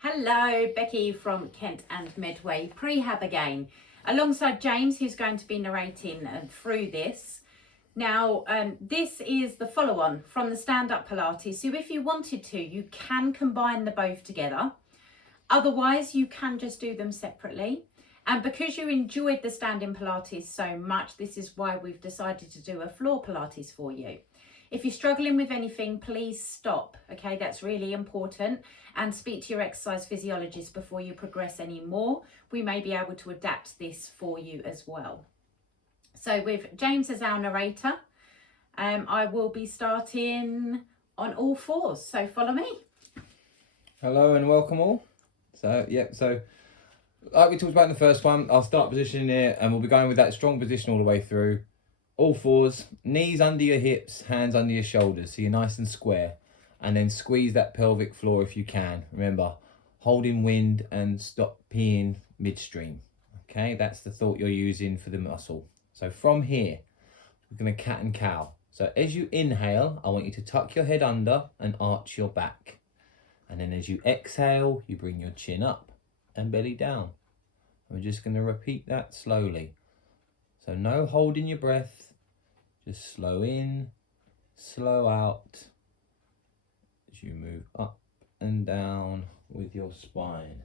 Hello, Becky from Kent and Medway Prehab again, alongside James, who's going to be narrating through this. Now, this is the follow-on from the stand-up Pilates. So if you wanted to, you can combine the both together. Otherwise, you can just do them separately. And because you enjoyed the standing Pilates so much, this is why we've decided to do a floor Pilates for you. If you're struggling with anything, please stop, okay? That's really important. And speak to your exercise physiologist before you progress any more. We may be able to adapt this for you as well. So with James as our narrator, I will be starting on all fours. So follow me. Hello and welcome all. So like we talked about in the first one, I'll start positioning here and we'll be going with that strong position all the way through. All fours, knees under your hips, hands under your shoulders, so you're nice and square. And then squeeze that pelvic floor if you can. Remember, holding wind and stop peeing midstream. Okay, that's the thought you're using for the muscle. So from here, we're going to cat and cow. So as you inhale, I want you to tuck your head under and arch your back. And then as you exhale, you bring your chin up and belly down. And we're just going to repeat that slowly. So no holding your breath. Just slow in, slow out as you move up and down with your spine.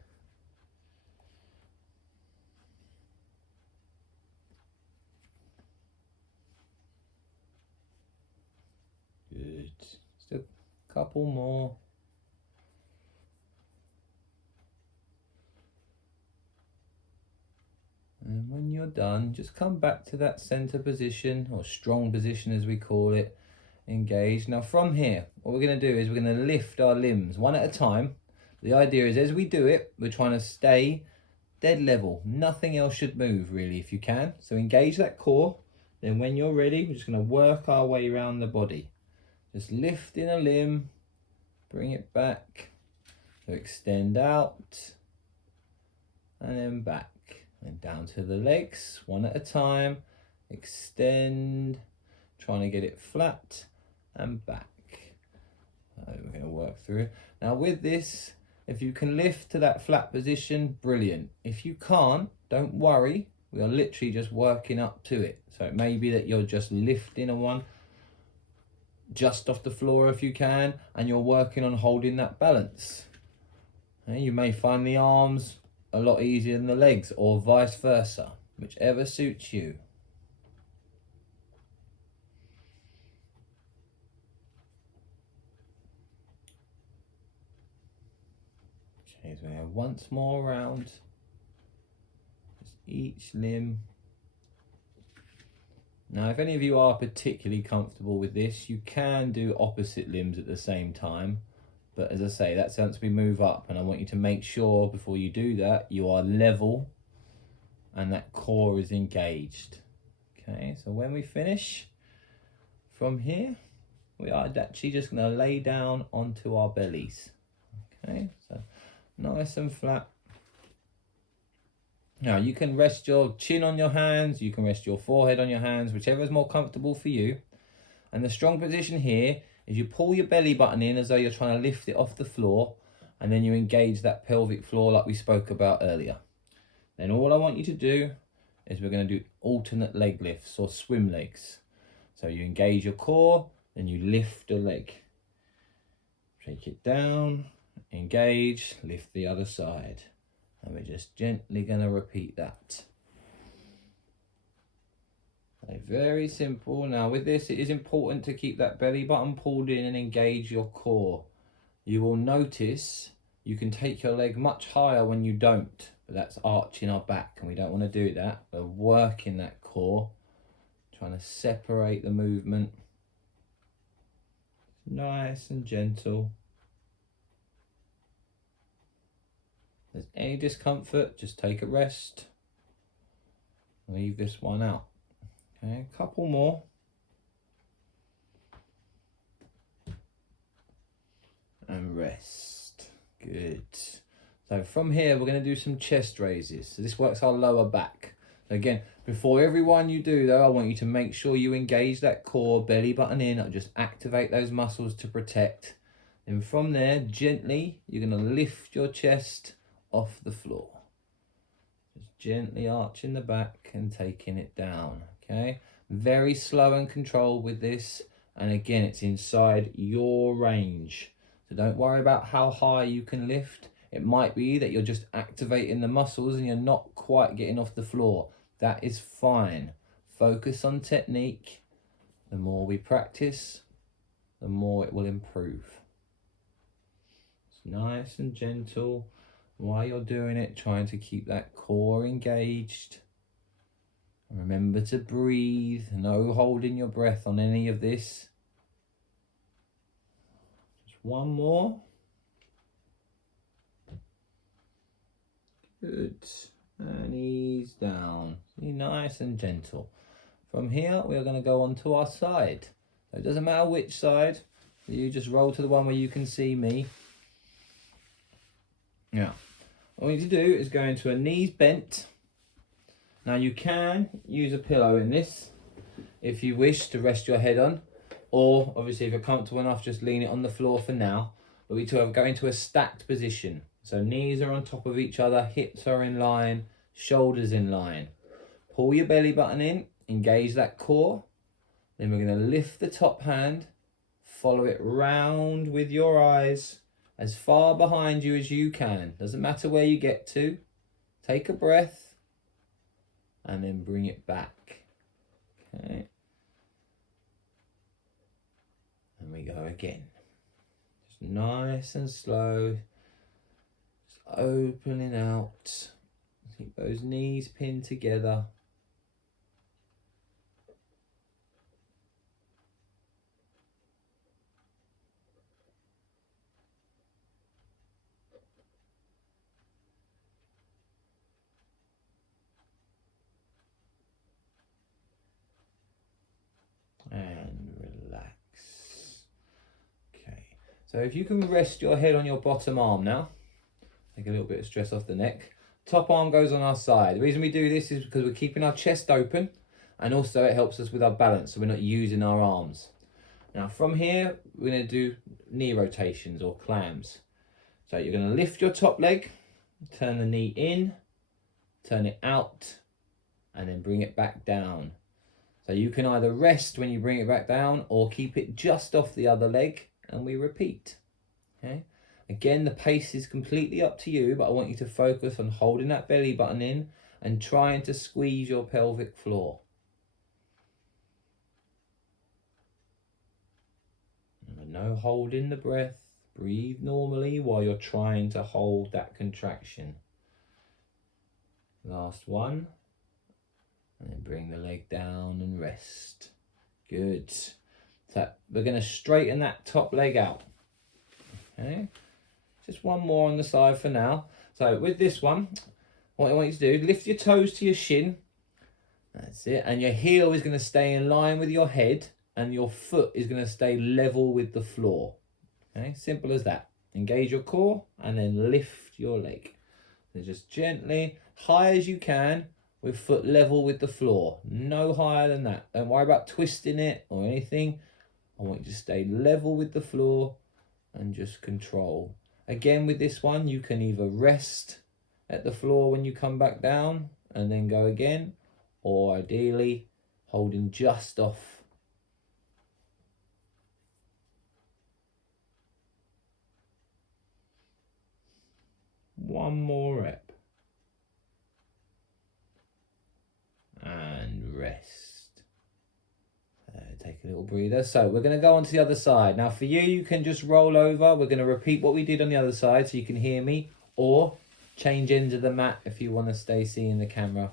Good. Just a couple more. And when you're done, just come back to that center position, or strong position as we call it. Engage. Now from here, what we're going to do is we're going to lift our limbs one at a time. The idea is as we do it, we're trying to stay dead level. Nothing else should move really if you can. So engage that core. Then when you're ready, we're just going to work our way around the body. Just lifting a limb, bring it back. So extend out and then back. And down to the legs, one at a time. Extend, trying to get it flat and back. So we're going to work through it. Now with this, if you can lift to that flat position, brilliant. If you can't, don't worry. We are literally just working up to it. So it may be that you're just lifting a one just off the floor if you can, and you're working on holding that balance. And you may find the arms a lot easier than the legs, or vice versa, whichever suits you. Okay, so we have once more round, just each limb. Now if any of you are particularly comfortable with this, you can do opposite limbs at the same time. But as I say, that's once we move up, and I want you to make sure before you do that, you are level and that core is engaged. Okay, so when we finish from here, we are actually just going to lay down onto our bellies. Okay, so nice and flat. Now you can rest your chin on your hands, you can rest your forehead on your hands, whichever is more comfortable for you. And the strong position here is you pull your belly button in as though you're trying to lift it off the floor, and then you engage that pelvic floor like we spoke about earlier. Then all I want you to do is we're going to do alternate leg lifts or swim legs. So you engage your core, then you lift a leg. Take it down, engage, lift the other side. And we're just gently going to repeat that. Very simple. Now with this, it is important to keep that belly button pulled in and engage your core. You will notice you can take your leg much higher when you don't, but that's arching our back and we don't want to do that. We're working that core, trying to separate the movement. Nice and gentle. If there's any discomfort, just take a rest. Leave this one out. Okay, a couple more. And rest. Good. So from here, we're going to do some chest raises. So this works our lower back. So again, before every one you do though, I want you to make sure you engage that core, belly button in. I'll just activate those muscles to protect. Then from there, gently, you're going to lift your chest off the floor. Just gently arching the back and taking it down, okay? Very slow and controlled with this. And again, it's inside your range. So don't worry about how high you can lift. It might be that you're just activating the muscles and you're not quite getting off the floor. That is fine. Focus on technique. The more we practice, the more it will improve. It's nice and gentle. While you're doing it, trying to keep that core engaged. Remember to breathe. No holding your breath on any of this. Just one more. Good. And ease down. Be nice and gentle. From here, we are going to go on to our side. So it doesn't matter which side. You just roll to the one where you can see me. Now, what we need to do is go into a knees bent. Now you can use a pillow in this if you wish to rest your head on, or obviously if you're comfortable enough, just lean it on the floor for now. But we go into a stacked position. So knees are on top of each other, hips are in line, shoulders in line. Pull your belly button in, engage that core. Then we're going to lift the top hand, follow it round with your eyes as far behind you as you can. Doesn't matter where you get to. Take a breath. And then bring it back. Okay. And we go again. Just nice and slow. Just opening out. Keep those knees pinned together. And relax. Okay, so if you can rest your head on your bottom arm now, take a little bit of stress off the neck. Top arm goes on our side. The reason we do this is because we're keeping our chest open, and also it helps us with our balance, so we're not using our arms. Now from here, we're going to do knee rotations or clams. So you're going to lift your top leg, turn the knee in, turn it out, and then bring it back down. So you can either rest when you bring it back down or keep it just off the other leg, and we repeat. Okay. Again, the pace is completely up to you, but I want you to focus on holding that belly button in and trying to squeeze your pelvic floor. And no holding the breath. Breathe normally while you're trying to hold that contraction. Last one. And then bring the leg down and rest. Good. So we're going to straighten that top leg out. Okay. Just one more on the side for now. So with this one, what I want you to do, lift your toes to your shin. That's it. And your heel is going to stay in line with your head, and your foot is going to stay level with the floor. Okay, simple as that. Engage your core and then lift your leg. So just gently, high as you can, with foot level with the floor. No higher than that. Don't worry about twisting it or anything. I want you to stay level with the floor and just control. Again, with this one, you can either rest at the floor when you come back down and then go again, or ideally holding just off. One more rep. And rest. Take a little breather. So we're going to go on to the other side. Now for you, you can just roll over. We're going to repeat what we did on the other side so you can hear me, or change into the mat if you want to stay seeing the camera.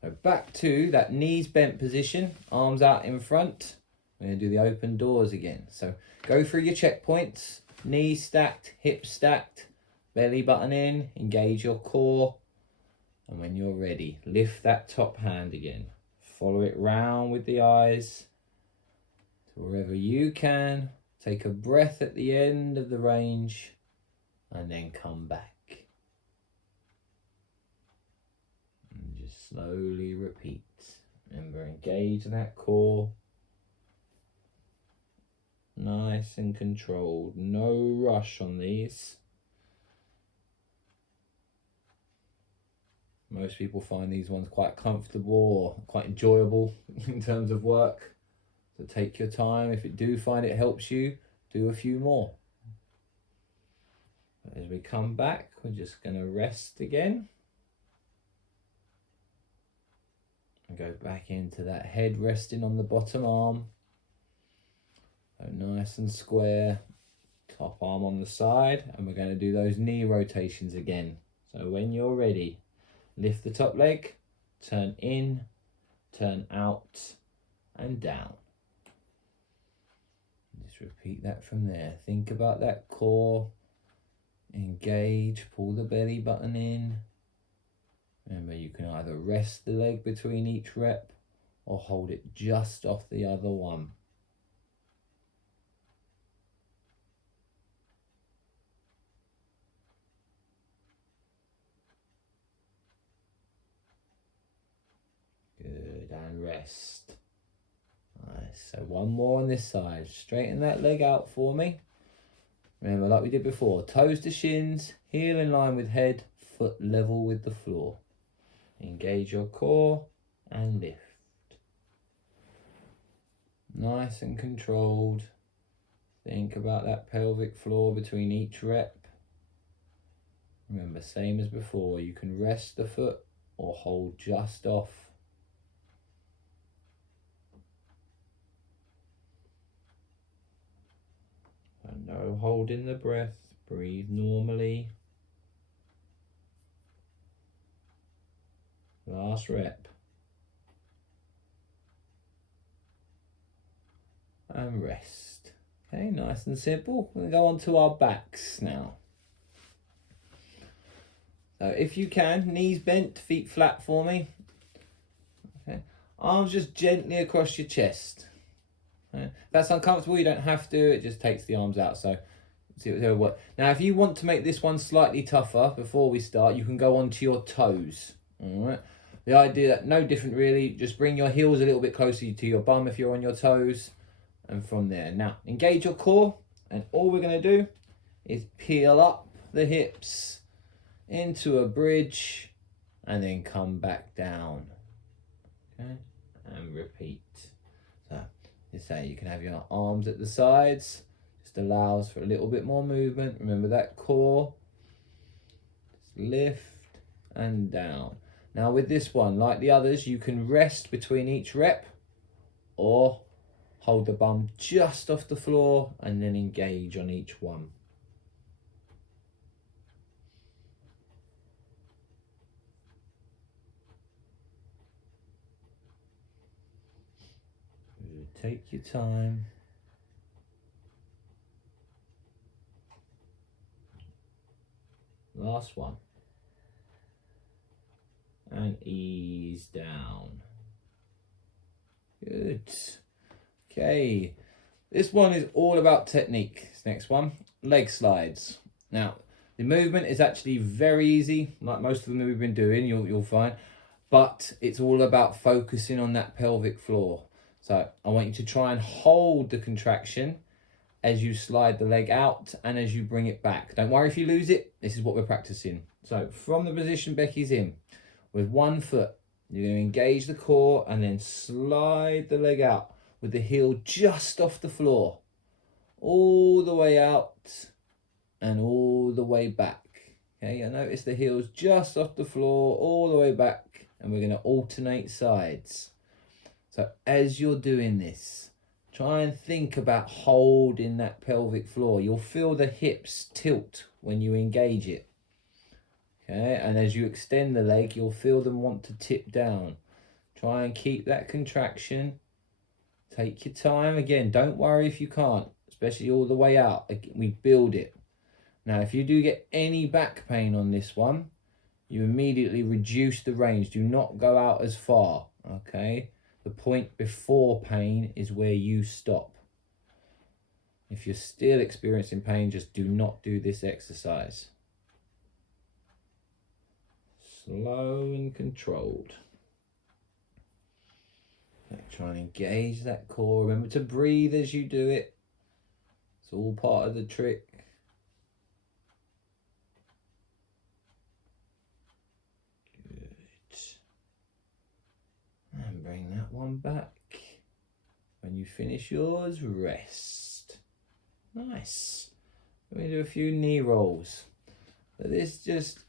So back to that knees bent position, arms out in front. We're going to do the open doors again. So go through your checkpoints. Knees stacked, hips stacked, belly button in, engage your core. And when you're ready, lift that top hand again. Follow it round with the eyes to wherever you can. Take a breath at the end of the range and then come back. And just slowly repeat. Remember, engage that core. Nice and controlled. No rush on these. Most people find these ones quite comfortable or quite enjoyable in terms of work. So take your time. If you do find it helps you, do a few more. As we come back, we're just going to rest again. And go back into that head resting on the bottom arm. So nice and square. Top arm on the side. And we're going to do those knee rotations again. So when you're ready, lift the top leg, turn in, turn out, and down. Just repeat that from there. Think about that core. Engage, pull the belly button in. Remember, you can either rest the leg between each rep or hold it just off the other one. Good, and rest. Nice. So one more on this side. Straighten that leg out for me. Remember, like we did before, toes to shins, heel in line with head, foot level with the floor. Engage your core and lift. Nice and controlled. Think about that pelvic floor between each rep. Remember, same as before, you can rest the foot or hold just off. And no holding the breath, breathe normally. Last rep. And rest. Okay, nice and simple. We're going to go on to our backs now. So if you can, knees bent, feet flat for me. Okay, arms just gently across your chest. Okay. If that's uncomfortable, you don't have to. It just takes the arms out. So see what. Now, if you want to make this one slightly tougher before we start, you can go onto your toes. All right. The idea that no different really. Just bring your heels a little bit closer to your bum if you're on your toes, and from there. Now, engage your core, and all we're going to do is peel up the hips into a bridge, and then come back down. Okay, and repeat. So, just say you can have your arms at the sides. Just allows for a little bit more movement. Remember that core. Just lift and down. Now with this one, like the others, you can rest between each rep or hold the bum just off the floor and then engage on each one. Take your time. Last one. And ease down. Good. Okay. This one is all about technique. This next one, leg slides. Now, the movement is actually very easy, like most of them we've been doing, you'll find. But it's all about focusing on that pelvic floor. So I want you to try and hold the contraction as you slide the leg out and as you bring it back. Don't worry if you lose it. This is what we're practicing. So from the position Becky's in, with one foot, you're going to engage the core and then slide the leg out with the heel just off the floor. All the way out and all the way back. Okay, you'll notice the heel's just off the floor, all the way back, and we're going to alternate sides. So as you're doing this, try and think about holding that pelvic floor. You'll feel the hips tilt when you engage it. Okay, and as you extend the leg, you'll feel them want to tip down. Try and keep that contraction. Take your time. Again, don't worry if you can't, especially all the way out. We build it. Now, if you do get any back pain on this one, you immediately reduce the range. Do not go out as far, okay? The point before pain is where you stop. If you're still experiencing pain, just do not do this exercise. Slow and controlled. Okay, try and engage that core. Remember to breathe as you do it. It's all part of the trick. Good. And bring that one back. When you finish yours, rest. Nice. We're going to do a few knee rolls. So this just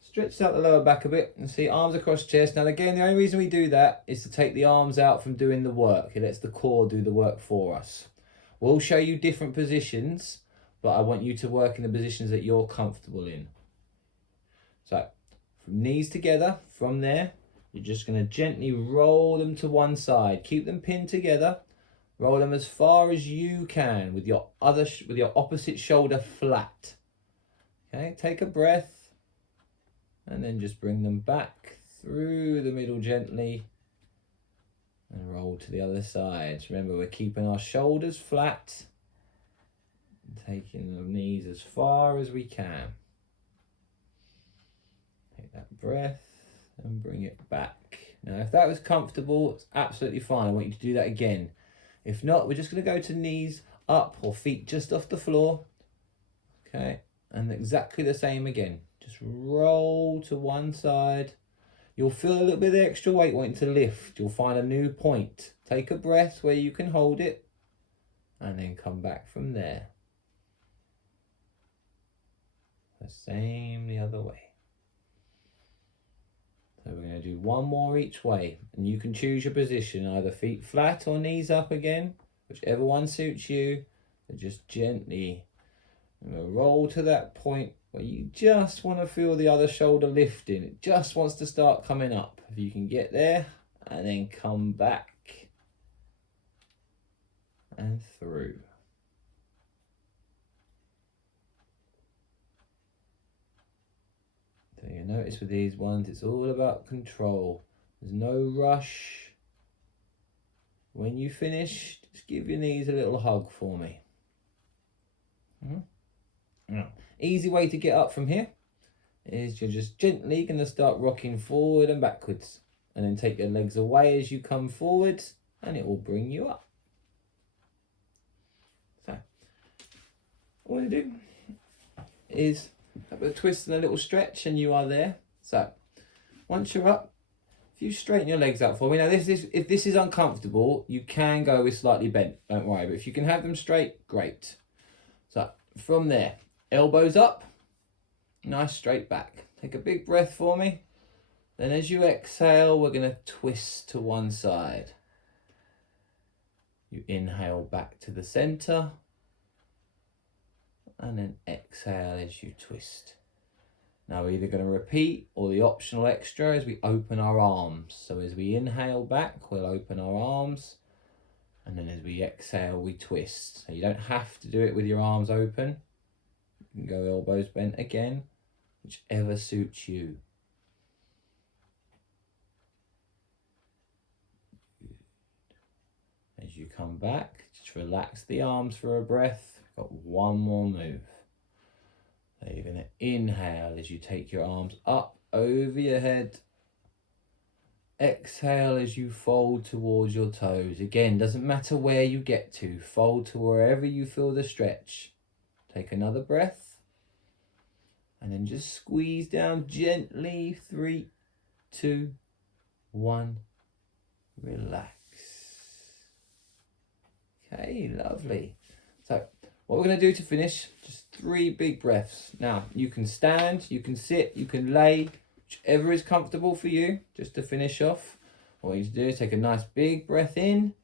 stretches out the lower back a bit and see arms across chest. Now again, the only reason we do that is to take the arms out from doing the work. It lets the core do the work for us. We'll show you different positions, but I want you to work in the positions that you're comfortable in. So from knees together, from there, you're just going to gently roll them to one side. Keep them pinned together. Roll them as far as you can with your opposite shoulder flat. Okay, take a breath and then just bring them back through the middle gently and roll to the other side. Remember, we're keeping our shoulders flat and taking the knees as far as we can. Take that breath and bring it back. Now, if that was comfortable, it's absolutely fine. I want you to do that again. If not, we're just going to go to knees up or feet just off the floor. Okay, and exactly the same again. Just roll to one side. You'll feel a little bit of extra weight wanting to lift. You'll find a new point. Take a breath where you can hold it and then come back from there. The same the other way. So we're going to do one more each way, and you can choose your position, either feet flat or knees up again, whichever one suits you. And just gently roll to that point where you just want to feel the other shoulder lifting. It just wants to start coming up. If you can get there, and then come back and through. So you notice with these ones, it's all about control. There's no rush. When you finish, just give your knees a little hug for me. Easy way to get up from here is you're just gently going to start rocking forward and backwards, and then take your legs away as you come forward, and it will bring you up. So all you do is a twist and a little stretch, and you are there. So once you're up, if you straighten your legs out for me. Now if this is uncomfortable, you can go with slightly bent, don't worry, but if you can have them straight, great. So from there, elbows up, nice straight back. Take a big breath for me. Then as you exhale, we're going to twist to one side. You inhale back to the center, and then exhale as you twist. Now we're either going to repeat, or the optional extra is we open our arms. So as we inhale back, we'll open our arms, and then as we exhale, we twist. So you don't have to do it with your arms open. You can go elbows bent again, whichever suits you. As you come back, just relax the arms for a breath. Got one more move. So you're going to inhale as you take your arms up over your head. Exhale as you fold towards your toes. Again, doesn't matter where you get to. Fold to wherever you feel the stretch. Take another breath. And then just squeeze down gently. 3, 2, 1. Relax. Okay, lovely. So what we're going to do to finish, just 3 big breaths. Now, you can stand, you can sit, you can lay, whichever is comfortable for you. Just to finish off, what you need to do is take a nice big breath in,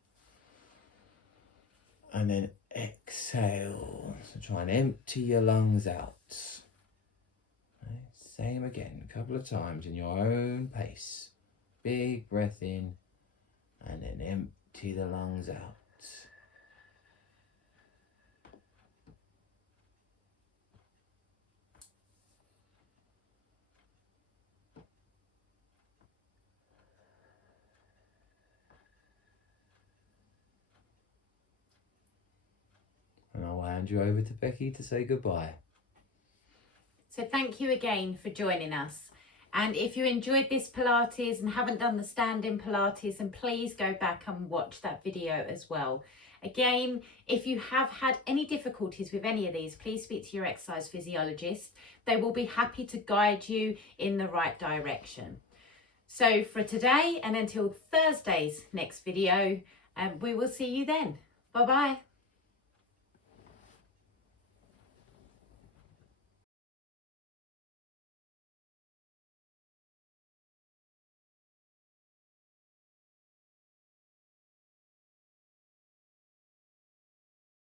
and then exhale. So try and empty your lungs out. Okay, same again, a couple of times in your own pace. Big breath in, and then empty the lungs out. And I'll hand you over to Becky to say goodbye. So thank you again for joining us. And if you enjoyed this Pilates and haven't done the stand-in Pilates, then please go back and watch that video as well. Again, if you have had any difficulties with any of these, please speak to your exercise physiologist. They will be happy to guide you in the right direction. So for today and until Thursday's next video, we will see you then. Bye bye.